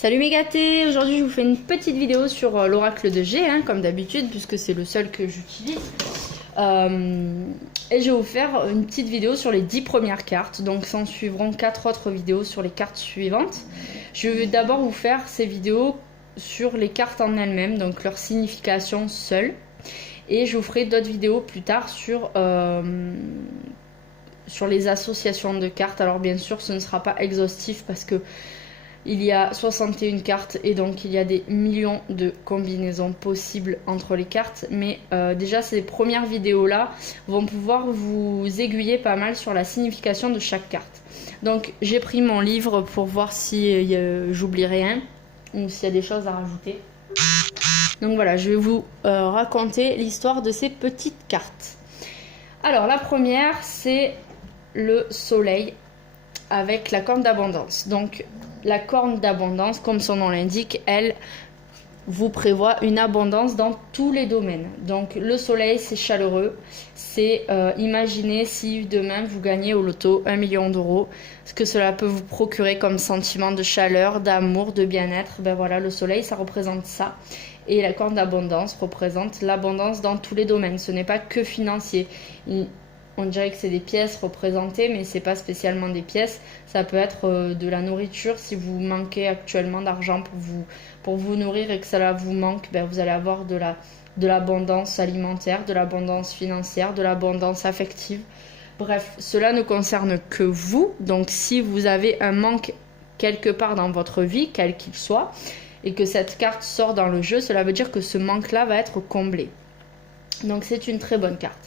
Salut mes gâtés, aujourd'hui je vous fais une petite vidéo sur l'oracle de G, comme d'habitude, puisque c'est le seul que j'utilise. Et je vais vous faire une petite vidéo sur les 10 premières cartes, donc s'en suivront 4 autres vidéos sur les cartes suivantes. Je vais d'abord vous faire ces vidéos sur les cartes en elles-mêmes, donc leur signification seule. Et je vous ferai d'autres vidéos plus tard sur les associations de cartes. Alors bien sûr ce ne sera pas exhaustif parce que il y a 61 cartes et donc il y a des millions de combinaisons possibles entre les cartes. Mais déjà ces premières vidéos là vont pouvoir vous aiguiller pas mal sur la signification de chaque carte. Donc j'ai pris mon livre pour voir si j'oublie rien ou s'il y a des choses à rajouter. Donc voilà, je vais vous raconter l'histoire de ces petites cartes. Alors la première c'est le soleil avec la corne d'abondance. Donc la corne d'abondance, comme son nom l'indique, elle vous prévoit une abondance dans tous les domaines. Donc le soleil c'est chaleureux, c'est imaginez si demain vous gagnez au loto 1 million d'euros, ce que cela peut vous procurer comme sentiment de chaleur, d'amour, de bien-être. Ben voilà, le soleil ça représente ça. Et la corne d'abondance représente l'abondance dans tous les domaines. Ce n'est pas que financier. On dirait que c'est des pièces représentées, mais c'est pas spécialement des pièces. Ça peut être de la nourriture. Si vous manquez actuellement d'argent pour vous nourrir et que cela vous manque, ben vous allez avoir de l'abondance alimentaire, de l'abondance financière, de l'abondance affective. Bref, cela ne concerne que vous. Donc si vous avez un manque quelque part dans votre vie, quel qu'il soit, et que cette carte sort dans le jeu, cela veut dire que ce manque-là va être comblé. Donc c'est une très bonne carte.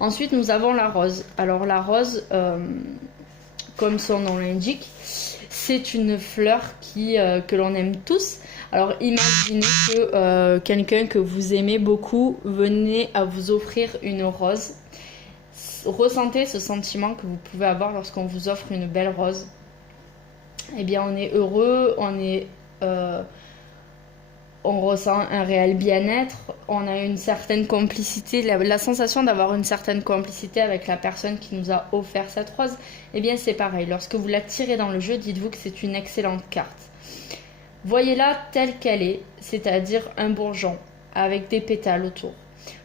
Ensuite, nous avons la rose. Alors la rose, comme son nom l'indique, c'est une fleur que l'on aime tous. Alors imaginez que quelqu'un que vous aimez beaucoup venait à vous offrir une rose. Ressentez ce sentiment que vous pouvez avoir lorsqu'on vous offre une belle rose. Eh bien, on est heureux, on ressent un réel bien-être, on a une certaine complicité, la sensation d'avoir une certaine complicité avec la personne qui nous a offert cette rose. Eh bien c'est pareil, lorsque vous la tirez dans le jeu, dites-vous que c'est une excellente carte. Voyez-la telle qu'elle est, c'est-à-dire un bourgeon avec des pétales autour.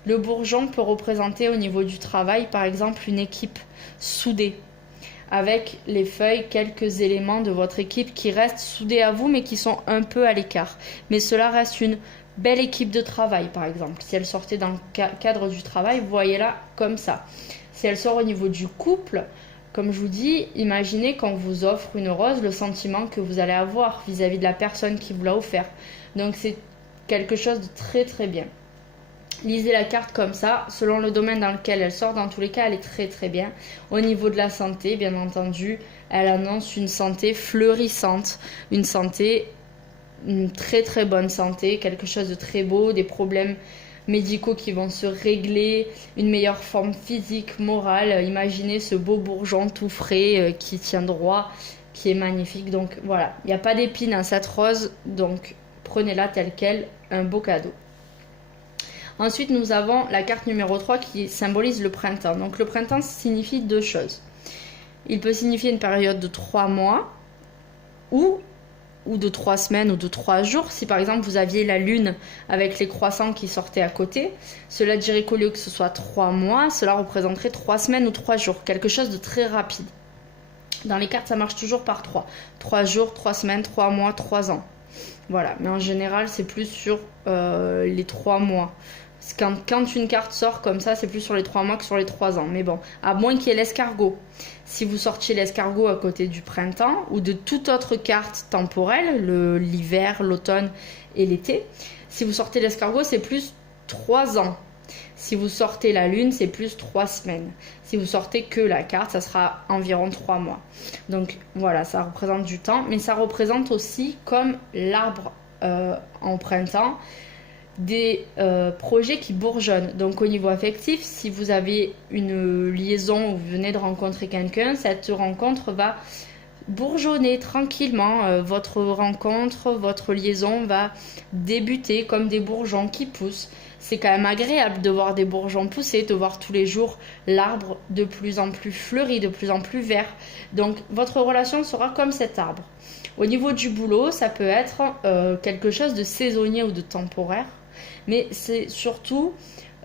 Le bourgeon peut représenter au niveau du travail, par exemple, une équipe soudée, avec les feuilles, quelques éléments de votre équipe qui restent soudés à vous mais qui sont un peu à l'écart. Mais cela reste une belle équipe de travail par exemple. Si elle sortait dans le cadre du travail, voyez-la comme ça. Si elle sort au niveau du couple, comme je vous dis, imaginez quand on vous offre une rose, le sentiment que vous allez avoir vis-à-vis de la personne qui vous l'a offert. Donc c'est quelque chose de très très bien. Lisez la carte comme ça, selon le domaine dans lequel elle sort, dans tous les cas elle est très très bien. Au niveau de la santé, bien entendu, elle annonce une santé fleurissante, une très très bonne santé, quelque chose de très beau, des problèmes médicaux qui vont se régler, une meilleure forme physique, morale. Imaginez ce beau bourgeon tout frais qui tient droit, qui est magnifique. Donc voilà, il n'y a pas d'épines dans cette rose, donc prenez-la telle quelle, un beau cadeau. Ensuite, nous avons la carte numéro 3 qui symbolise le printemps. Donc le printemps signifie deux choses. Il peut signifier une période de 3 mois ou de 3 semaines ou de 3 jours. Si par exemple vous aviez la lune avec les croissants qui sortaient à côté, cela dirait qu'au lieu que ce soit 3 mois, cela représenterait 3 semaines ou 3 jours. Quelque chose de très rapide. Dans les cartes, ça marche toujours par 3. 3 jours, 3 semaines, 3 mois, 3 ans. Voilà, mais en général, c'est plus sur les 3 mois. Quand une carte sort comme ça, c'est plus sur les 3 mois que sur les 3 ans. Mais bon, à moins qu'il y ait l'escargot. Si vous sortiez l'escargot à côté du printemps ou de toute autre carte temporelle, l'hiver, l'automne et l'été, si vous sortez l'escargot, c'est plus 3 ans. Si vous sortez la lune, c'est plus 3 semaines. Si vous sortez que la carte, ça sera environ 3 mois. Donc voilà, ça représente du temps, mais ça représente aussi, comme l'arbre en printemps, des projets qui bourgeonnent. Donc au niveau affectif, si vous avez une liaison ou vous venez de rencontrer quelqu'un, cette rencontre va bourgeonner tranquillement. Votre rencontre, votre liaison va débuter comme des bourgeons qui poussent. C'est quand même agréable de voir des bourgeons pousser, de voir tous les jours l'arbre de plus en plus fleuri, de plus en plus vert. Donc votre relation sera comme cet arbre. Au niveau du boulot, ça peut être quelque chose de saisonnier ou de temporaire, mais c'est surtout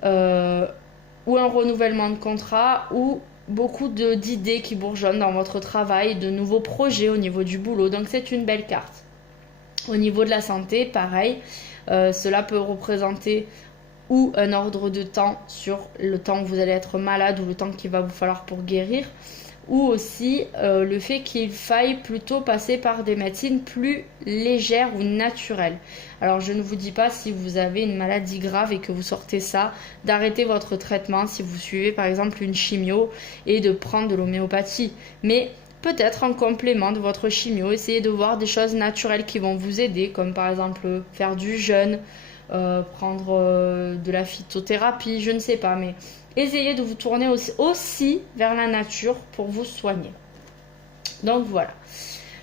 ou un renouvellement de contrat ou beaucoup d'idées qui bourgeonnent dans votre travail, de nouveaux projets au niveau du boulot. Donc c'est une belle carte. Au niveau de la santé, pareil, cela peut représenter ou un ordre de temps sur le temps où vous allez être malade ou le temps qu'il va vous falloir pour guérir, ou aussi le fait qu'il faille plutôt passer par des médecines plus légères ou naturelles. Alors je ne vous dis pas, si vous avez une maladie grave et que vous sortez ça, d'arrêter votre traitement si vous suivez par exemple une chimio et de prendre de l'homéopathie, mais peut-être en complément de votre chimio, essayez de voir des choses naturelles qui vont vous aider, comme par exemple faire du jeûne, prendre de la phytothérapie, je ne sais pas, mais essayez de vous tourner aussi vers la nature pour vous soigner. Donc voilà.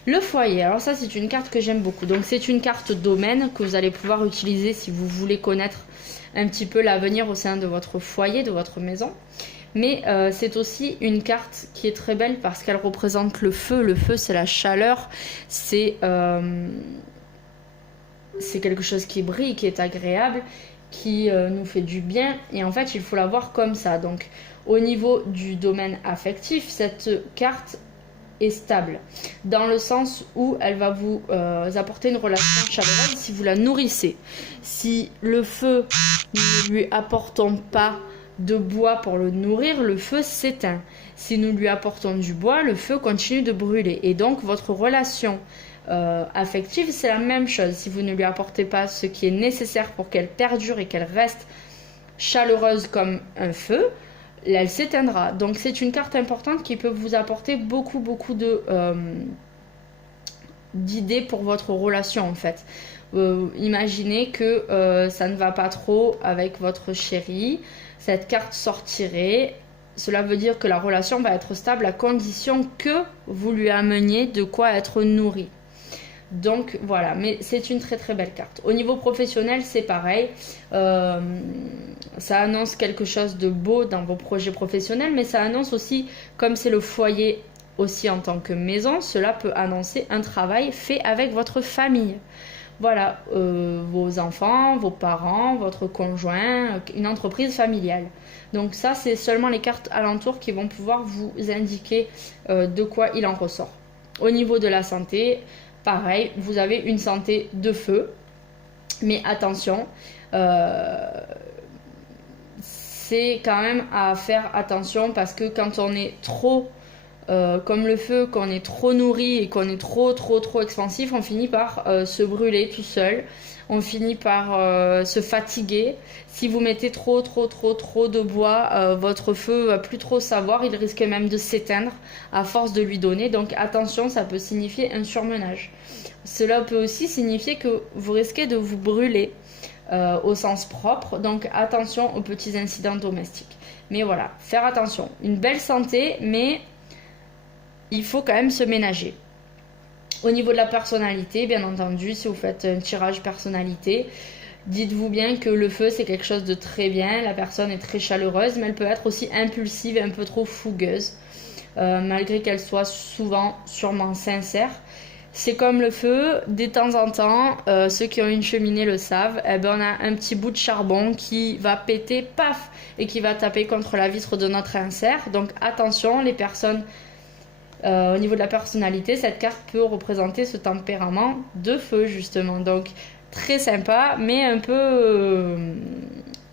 Le foyer, alors ça c'est une carte que j'aime beaucoup. Donc c'est une carte domaine que vous allez pouvoir utiliser si vous voulez connaître un petit peu l'avenir au sein de votre foyer, de votre maison. Mais c'est aussi une carte qui est très belle parce qu'elle représente le feu. Le feu, c'est la chaleur, c'est quelque chose qui brille, qui est agréable, qui nous fait du bien. Et en fait, il faut la voir comme ça. Donc, au niveau du domaine affectif, cette carte est stable. Dans le sens où elle va vous apporter une relation chaleureuse si vous la nourrissez. Si le feu, ne lui apportons pas de bois pour le nourrir, le feu s'éteint. Si nous lui apportons du bois, le feu continue de brûler. Et donc, votre relation affective, c'est la même chose. Si vous ne lui apportez pas ce qui est nécessaire pour qu'elle perdure et qu'elle reste chaleureuse comme un feu, elle s'éteindra. Donc c'est une carte importante qui peut vous apporter beaucoup d'idées pour votre relation en fait. Imaginez que ça ne va pas trop avec votre chéri, cette carte sortirait. Cela veut dire que la relation va être stable à condition que vous lui ameniez de quoi être nourri. Donc voilà, mais c'est une très très belle carte. Au niveau professionnel, c'est pareil. Ça annonce quelque chose de beau dans vos projets professionnels, mais ça annonce aussi, comme c'est le foyer aussi en tant que maison, cela peut annoncer un travail fait avec votre famille. Voilà, vos enfants, vos parents, votre conjoint, une entreprise familiale. Donc ça, c'est seulement les cartes alentours qui vont pouvoir vous indiquer de quoi il en ressort. Au niveau de la santé, pareil, vous avez une santé de feu, mais attention, c'est quand même à faire attention parce que quand on est trop comme le feu, qu'on est trop nourri et qu'on est trop expansif, on finit par se brûler tout seul, on finit par se fatiguer. Si vous mettez trop de bois, votre feu va plus trop savoir, il risque même de s'éteindre à force de lui donner. Donc attention, ça peut signifier un surmenage. Cela peut aussi signifier que vous risquez de vous brûler au sens propre, donc attention aux petits incidents domestiques. Mais voilà, faire attention. Une belle santé, mais il faut quand même se ménager. Au niveau de la personnalité, bien entendu, si vous faites un tirage personnalité, dites-vous bien que le feu, c'est quelque chose de très bien. La personne est très chaleureuse, mais elle peut être aussi impulsive et un peu trop fougueuse, malgré qu'elle soit souvent sûrement sincère. C'est comme le feu, de temps en temps, ceux qui ont une cheminée le savent, on a un petit bout de charbon qui va péter, paf, et qui va taper contre la vitre de notre insert. Donc attention, les personnes... au niveau de la personnalité, cette carte peut représenter ce tempérament de feu justement. Donc très sympa, mais un peu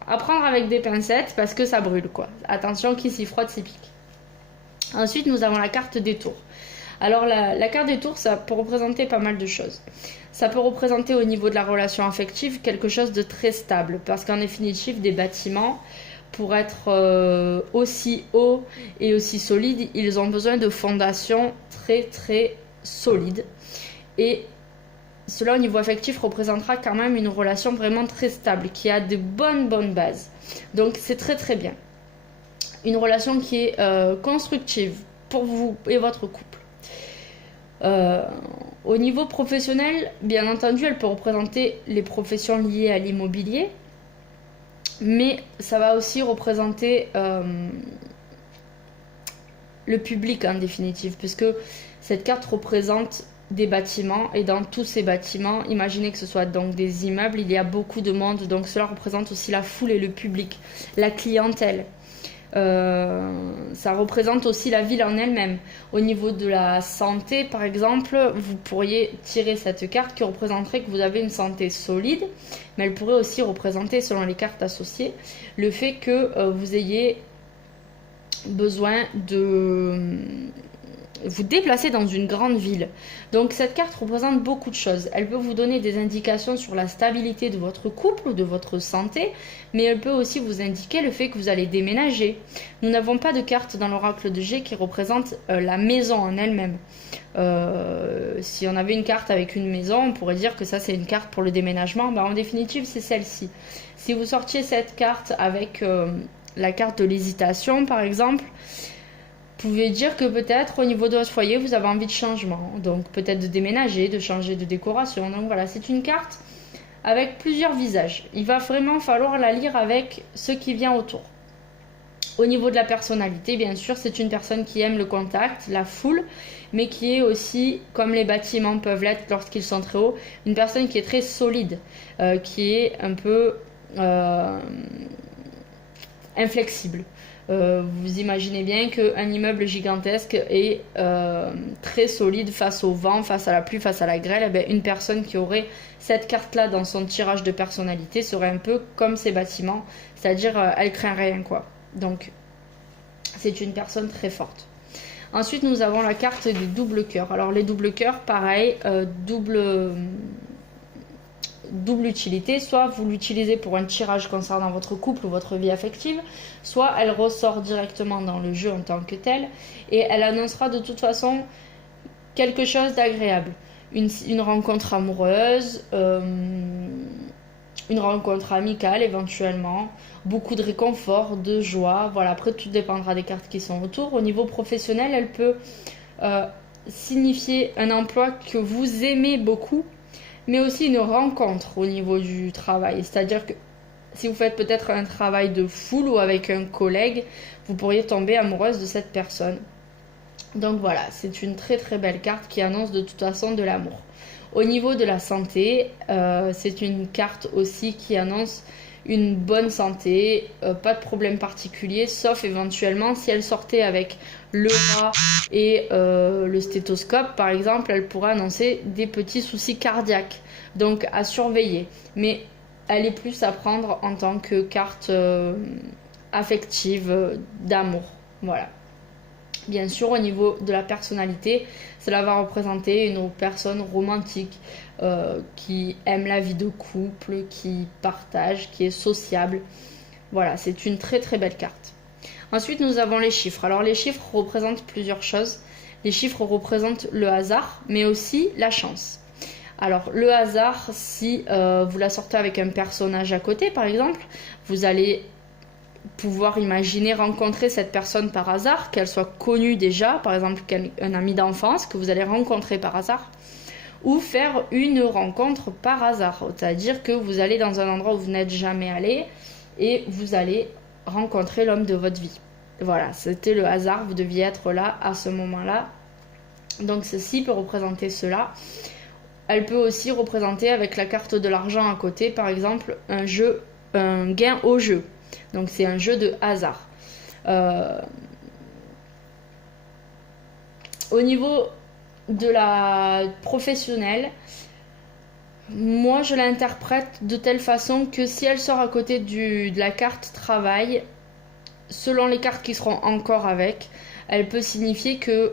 à prendre avec des pincettes parce que ça brûle quoi. Attention, qui s'y frotte s'y pique. Ensuite, nous avons la carte des tours. Alors la carte des tours, ça peut représenter pas mal de choses. Ça peut représenter au niveau de la relation affective quelque chose de très stable parce qu'en définitive, des bâtiments, pour être aussi hauts et aussi solides, ils ont besoin de fondations très solides. Et cela au niveau affectif représentera quand même une relation vraiment très stable, qui a de bonnes bases. Donc c'est très bien. Une relation qui est constructive pour vous et votre couple. Euh, Au niveau professionnel, bien entendu, elle peut représenter les professions liées à l'immobilier, mais ça va aussi représenter le public en définitive, puisque cette carte représente des bâtiments, et dans tous ces bâtiments, imaginez que ce soit donc des immeubles, il y a beaucoup de monde, donc cela représente aussi la foule et le public, la clientèle. Ça représente aussi la ville en elle-même. Au niveau de la santé, par exemple, vous pourriez tirer cette carte qui représenterait que vous avez une santé solide, mais elle pourrait aussi représenter, selon les cartes associées, le fait que vous ayez besoin de vous déplacer dans une grande ville. Donc cette carte représente beaucoup de choses. Elle peut vous donner des indications sur la stabilité de votre couple, de votre santé, mais elle peut aussi vous indiquer le fait que vous allez déménager. Nous n'avons pas de carte dans l'oracle de G qui représente la maison en elle-même. Si on avait une carte avec une maison, on pourrait dire que ça c'est une carte pour le déménagement. En définitive, c'est celle-ci. Si vous sortiez cette carte avec la carte de l'hésitation, par exemple, vous pouvez dire que peut-être au niveau de votre foyer, vous avez envie de changement. Donc peut-être de déménager, de changer de décoration. Donc voilà, c'est une carte avec plusieurs visages. Il va vraiment falloir la lire avec ce qui vient autour. Au niveau de la personnalité, bien sûr, c'est une personne qui aime le contact, la foule, mais qui est aussi, comme les bâtiments peuvent l'être lorsqu'ils sont très hauts, une personne qui est très solide, qui est un peu inflexible. Vous imaginez bien qu'un immeuble gigantesque est très solide face au vent, face à la pluie, face à la grêle. Une personne qui aurait cette carte-là dans son tirage de personnalité serait un peu comme ces bâtiments, c'est-à-dire elle craint rien, quoi. Donc c'est une personne très forte. Ensuite, nous avons la carte du double cœur. Alors les doubles cœurs, pareil, double utilité, soit vous l'utilisez pour un tirage concernant votre couple ou votre vie affective, soit elle ressort directement dans le jeu en tant que telle, et elle annoncera de toute façon quelque chose d'agréable, une rencontre amoureuse, une rencontre amicale éventuellement, beaucoup de réconfort, de joie. Voilà, après tout dépendra des cartes qui sont autour. Au niveau professionnel, elle peut signifier un emploi que vous aimez beaucoup, mais aussi une rencontre au niveau du travail. C'est-à-dire que si vous faites peut-être un travail de foule ou avec un collègue, vous pourriez tomber amoureuse de cette personne. Donc voilà, c'est une très très belle carte qui annonce de toute façon de l'amour. Au niveau de la santé, c'est une carte aussi qui annonce une bonne santé, pas de problème particulier, sauf éventuellement si elle sortait avec le rat et le stéthoscope, par exemple, elle pourrait annoncer des petits soucis cardiaques, donc à surveiller. Mais elle est plus à prendre en tant que carte affective d'amour. Voilà. Bien sûr, au niveau de la personnalité, cela va représenter une personne romantique qui aime la vie de couple, qui partage, qui est sociable. Voilà, c'est une très très belle carte. Ensuite, nous avons les chiffres. Alors, les chiffres représentent plusieurs choses. Les chiffres représentent le hasard, mais aussi la chance. Alors, le hasard, si vous la sortez avec un personnage à côté, par exemple, vous allez pouvoir imaginer rencontrer cette personne par hasard, qu'elle soit connue déjà, par exemple un ami d'enfance que vous allez rencontrer par hasard, ou faire une rencontre par hasard, c'est-à-dire que vous allez dans un endroit où vous n'êtes jamais allé et vous allez rencontrer l'homme de votre vie. Voilà, c'était le hasard, vous deviez être là à ce moment-là. Donc ceci peut représenter cela. Elle peut aussi représenter avec la carte de l'argent à côté, par exemple, un gain au jeu. Donc c'est un jeu de hasard. Au niveau de la professionnelle, moi je l'interprète de telle façon que si elle sort à côté de la carte travail, selon les cartes qui seront encore avec, elle peut signifier que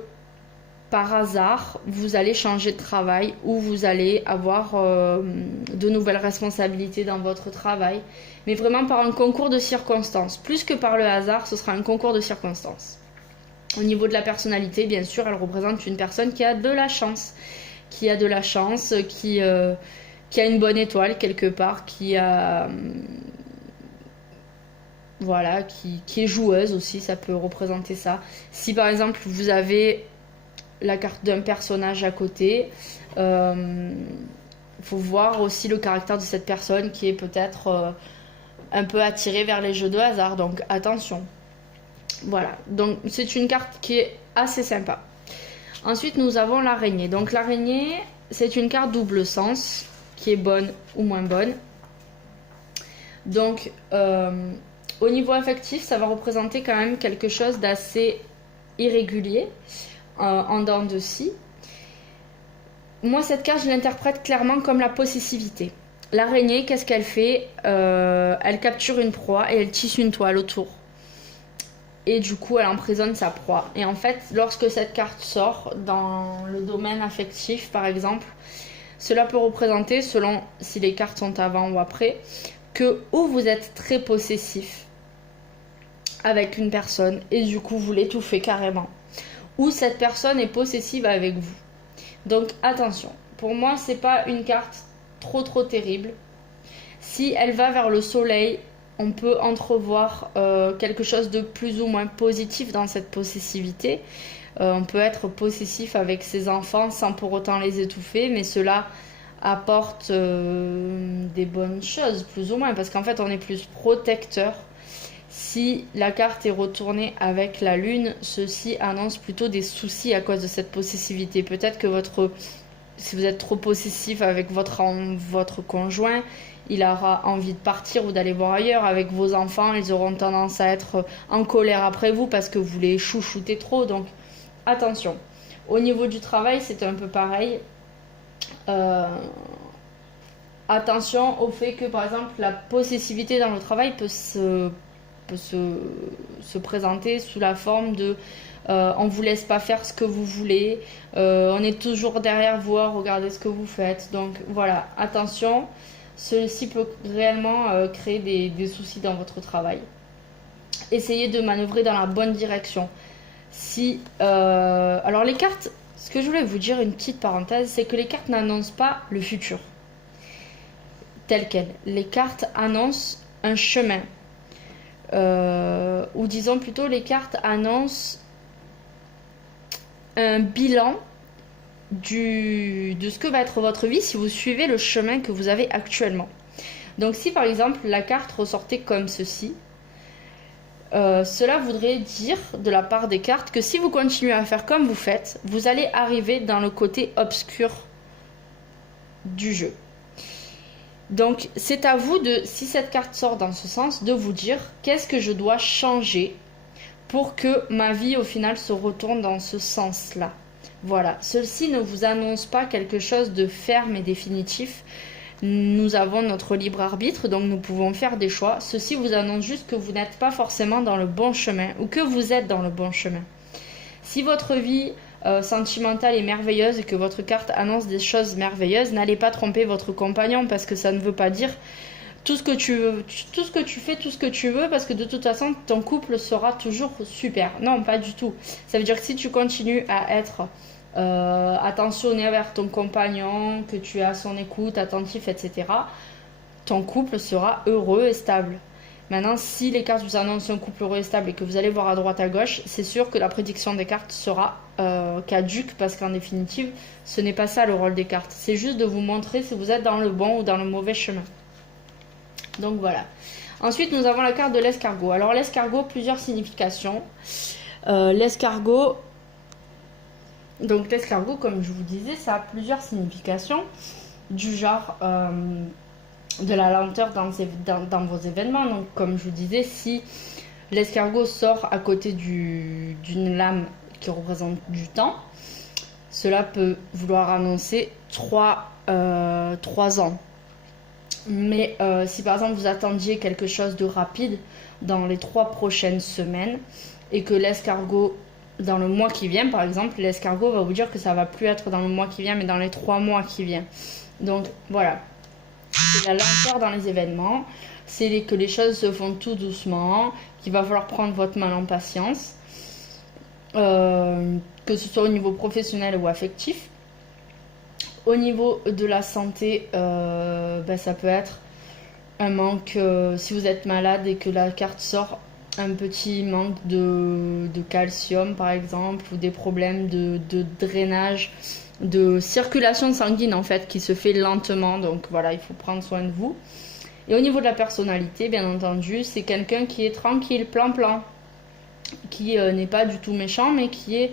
par hasard, vous allez changer de travail ou vous allez avoir de nouvelles responsabilités dans votre travail, mais vraiment par un concours de circonstances. Plus que par le hasard, ce sera un concours de circonstances. Au niveau de la personnalité, bien sûr, elle représente une personne qui a de la chance, qui a une bonne étoile quelque part, qui a... qui est joueuse aussi, ça peut représenter ça. Si par exemple vous avez la carte d'un personnage à côté. Faut voir aussi le caractère de cette personne qui est peut-être un peu attirée vers les jeux de hasard, donc attention. Voilà, donc c'est une carte qui est assez sympa. Ensuite, nous avons l'araignée. Donc l'araignée, c'est une carte double sens qui est bonne ou moins bonne. Donc, au niveau affectif, ça va représenter quand même quelque chose d'assez irrégulier, en dents de scie. Moi, cette carte, je l'interprète clairement comme la possessivité. L'araignée, qu'est-ce qu'elle fait? Elle capture une proie et elle tisse une toile autour. Et du coup, elle emprisonne sa proie. Et en fait, lorsque cette carte sort dans le domaine affectif, par exemple, cela peut représenter, selon si les cartes sont avant ou après, que ou vous êtes très possessif avec une personne et du coup vous l'étouffez carrément, ou cette personne est possessive avec vous. Donc attention, pour moi c'est pas une carte trop terrible. Si elle va vers le soleil, on peut entrevoir quelque chose de plus ou moins positif dans cette possessivité. On peut être possessif avec ses enfants sans pour autant les étouffer, mais cela apporte des bonnes choses, plus ou moins, parce qu'en fait on est plus protecteur. Si la carte est retournée avec la lune, ceci annonce plutôt des soucis à cause de cette possessivité. Peut-être que si vous êtes trop possessif avec votre conjoint, il aura envie de partir ou d'aller voir ailleurs. Avec vos enfants, ils auront tendance à être en colère après vous parce que vous les chouchoutez trop. Donc attention. Au niveau du travail, c'est un peu pareil. Attention au fait que, par exemple, la possessivité dans le travail peut se présenter sous la forme de on vous laisse pas faire ce que vous voulez, on est toujours derrière vous à regarder ce que vous faites. Donc voilà, attention, ceci peut réellement créer des soucis dans votre travail. Essayez de manœuvrer dans la bonne direction. Alors les cartes, ce que je voulais vous dire, une petite parenthèse, c'est que les cartes n'annoncent pas le futur tel quel. Les cartes annoncent un chemin. Ou disons plutôt, les cartes annoncent un bilan de ce que va être votre vie si vous suivez le chemin que vous avez actuellement. Donc si par exemple la carte ressortait comme ceci, cela voudrait dire de la part des cartes que si vous continuez à faire comme vous faites, vous allez arriver dans le côté obscur du jeu. Donc c'est à vous, si cette carte sort dans ce sens, de vous dire qu'est-ce que je dois changer pour que ma vie au final se retourne dans ce sens-là. Voilà, ceci ne vous annonce pas quelque chose de ferme et définitif. Nous avons notre libre arbitre, donc nous pouvons faire des choix. Ceci vous annonce juste que vous n'êtes pas forcément dans le bon chemin ou que vous êtes dans le bon chemin. Si votre vie sentimentale est merveilleuse et que votre carte annonce des choses merveilleuses, n'allez pas tromper votre compagnon parce que ça ne veut pas dire tout ce que tu veux, tout ce que tu fais, tout ce que tu veux, parce que de toute façon ton couple sera toujours super. Non, pas du tout. Ça veut dire que si tu continues à être attentionné vers ton compagnon, que tu es à son écoute, attentif, etc., ton couple sera heureux et stable. Maintenant, si les cartes vous annoncent un couple heureux et stable et que vous allez voir à droite à gauche, c'est sûr que la prédiction des cartes sera caduque, parce qu'en définitive, ce n'est pas ça le rôle des cartes. C'est juste de vous montrer si vous êtes dans le bon ou dans le mauvais chemin. Donc voilà. Ensuite, nous avons la carte de l'escargot. Alors l'escargot, plusieurs significations. L'escargot, comme je vous disais, ça a plusieurs significations, du genre de la lenteur dans vos événements. Donc comme je vous disais, si l'escargot sort à côté d'une lame qui représente du temps, cela peut vouloir annoncer 3 ans. Mais si par exemple vous attendiez quelque chose de rapide dans les 3 prochaines semaines et que l'escargot, dans le mois qui vient par exemple, l'escargot va vous dire que ça va plus être dans le mois qui vient mais dans les 3 mois qui viennent. Donc voilà, c'est la lenteur dans les événements, c'est que les choses se font tout doucement, qu'il va falloir prendre votre mal en patience, que ce soit au niveau professionnel ou affectif. Au niveau de la santé, ça peut être un manque, si vous êtes malade et que la carte sort un petit manque de calcium par exemple, ou des problèmes de drainage, de circulation sanguine en fait qui se fait lentement. Donc voilà, il faut prendre soin de vous. Et au niveau de la personnalité, bien entendu, c'est quelqu'un qui est tranquille, plan-plan, qui n'est pas du tout méchant, mais qui est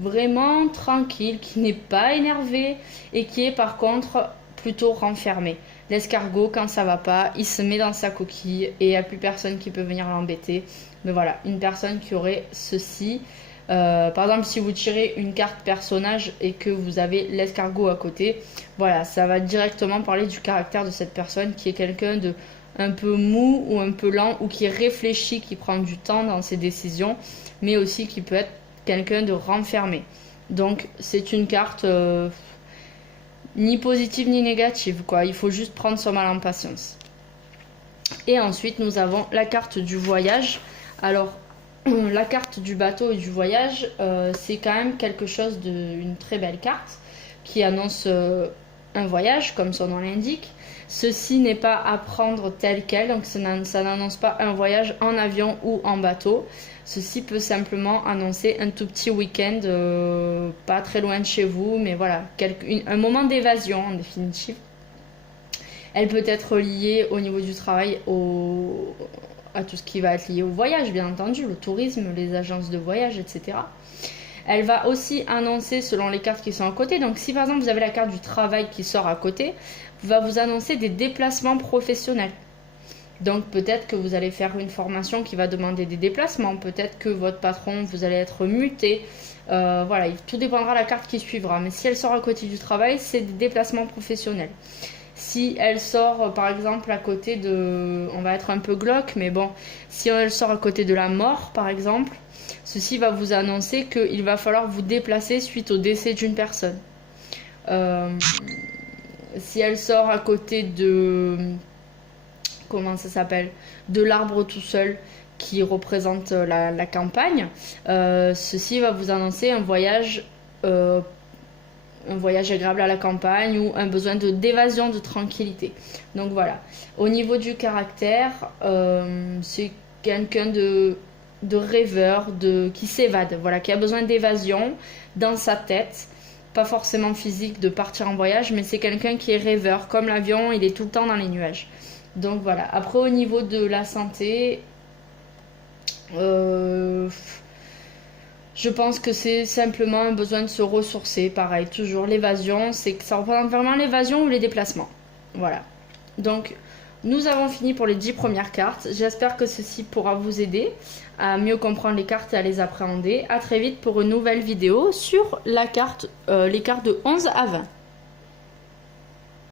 vraiment tranquille, qui n'est pas énervé et qui est par contre plutôt renfermé. L'escargot, quand ça va pas, il se met dans sa coquille et il n'y a plus personne qui peut venir l'embêter. Mais voilà, une personne qui aurait ceci. Par exemple, si vous tirez une carte personnage et que vous avez l'escargot à côté, voilà, ça va directement parler du caractère de cette personne qui est quelqu'un de un peu mou ou un peu lent, ou qui réfléchit, qui prend du temps dans ses décisions, mais aussi qui peut être quelqu'un de renfermé. Donc c'est une carte ni positive ni négative, quoi. Il faut juste prendre son mal en patience. Et ensuite nous avons la carte du voyage. Alors la carte du bateau et du voyage, c'est quand même quelque chose une très belle carte qui annonce un voyage comme son nom l'indique. Ceci n'est pas à prendre tel quel, donc ça n'annonce pas un voyage en avion ou en bateau. Ceci peut simplement annoncer un tout petit week-end, pas très loin de chez vous, mais voilà, un moment d'évasion en définitive. Elle peut être liée au niveau du travail à tout ce qui va être lié au voyage, bien entendu, le tourisme, les agences de voyage, etc. Elle va aussi annoncer selon les cartes qui sont à côté. Donc si par exemple vous avez la carte du travail qui sort à côté, va vous annoncer des déplacements professionnels. Donc peut-être que vous allez faire une formation qui va demander des déplacements, peut-être que votre patron, vous allez être muté. Voilà, tout dépendra de la carte qui suivra. Mais si elle sort à côté du travail, c'est des déplacements professionnels. Si elle sort par exemple à côté de... On va être un peu glauque, mais bon, si elle sort à côté de la mort par exemple, ceci va vous annoncer qu'il va falloir vous déplacer suite au décès d'une personne. Si elle sort à côté de... Comment ça s'appelle? De l'arbre tout seul qui représente la campagne, ceci va vous annoncer un voyage agréable à la campagne, ou un besoin d'évasion, de tranquillité. Donc voilà. Au niveau du caractère, c'est quelqu'un de rêveur, qui s'évade, voilà, qui a besoin d'évasion dans sa tête, pas forcément physique de partir en voyage, mais c'est quelqu'un qui est rêveur, comme l'avion, il est tout le temps dans les nuages. Donc voilà. Après au niveau de la santé, je pense que c'est simplement un besoin de se ressourcer. Pareil, toujours l'évasion, ça représente vraiment l'évasion ou les déplacements. Voilà. Donc, nous avons fini pour les 10 premières cartes. J'espère que ceci pourra vous aider à mieux comprendre les cartes et à les appréhender. A très vite pour une nouvelle vidéo sur les cartes de 11 à 20.